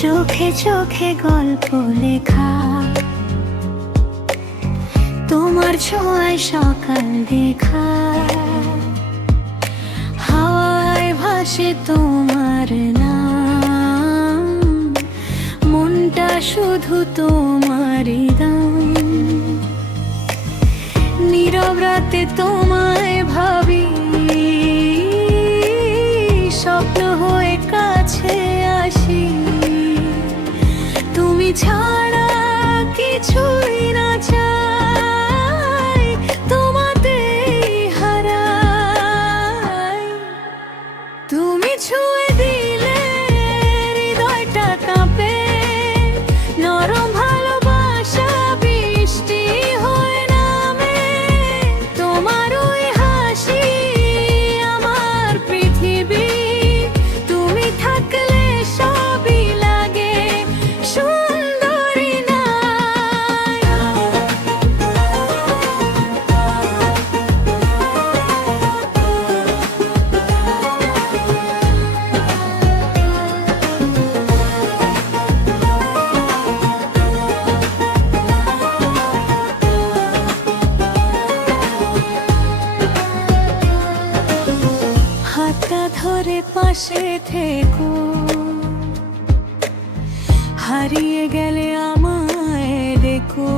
চোখে চোখে গল্প লেখা, তোমার ছোঁয়ায় সকাল দেখা, হাওয়ায় ভাসে তোমার নাম, মনটা শুধু তোমারই দাম। নীরব রাতে তোমায় ভাবি, স্বপ্ন হয়ে কাছে আসি, তুমি ছাড়া কিছুই না চাই, তোমাতেই হারাই। তুমি ছুঁয়ে দিলে হৃদয়টা কাঁপে, নরম ভালোবাসা বৃষ্টি হয়ে নামে, তোমার ওই হাসি আমার পৃথিবী, তুমি থাকলে সবই লাগে সুন্দরী নাই। হাতটা ধরে পাশে থেকো, হারিয়ে গেলে আমায় দেখো,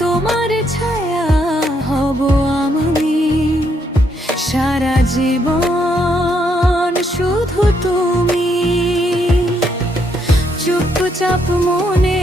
তোমার ছায়া হব আমি সারা জীবন, শুধু তুমি। চুপচাপ মনে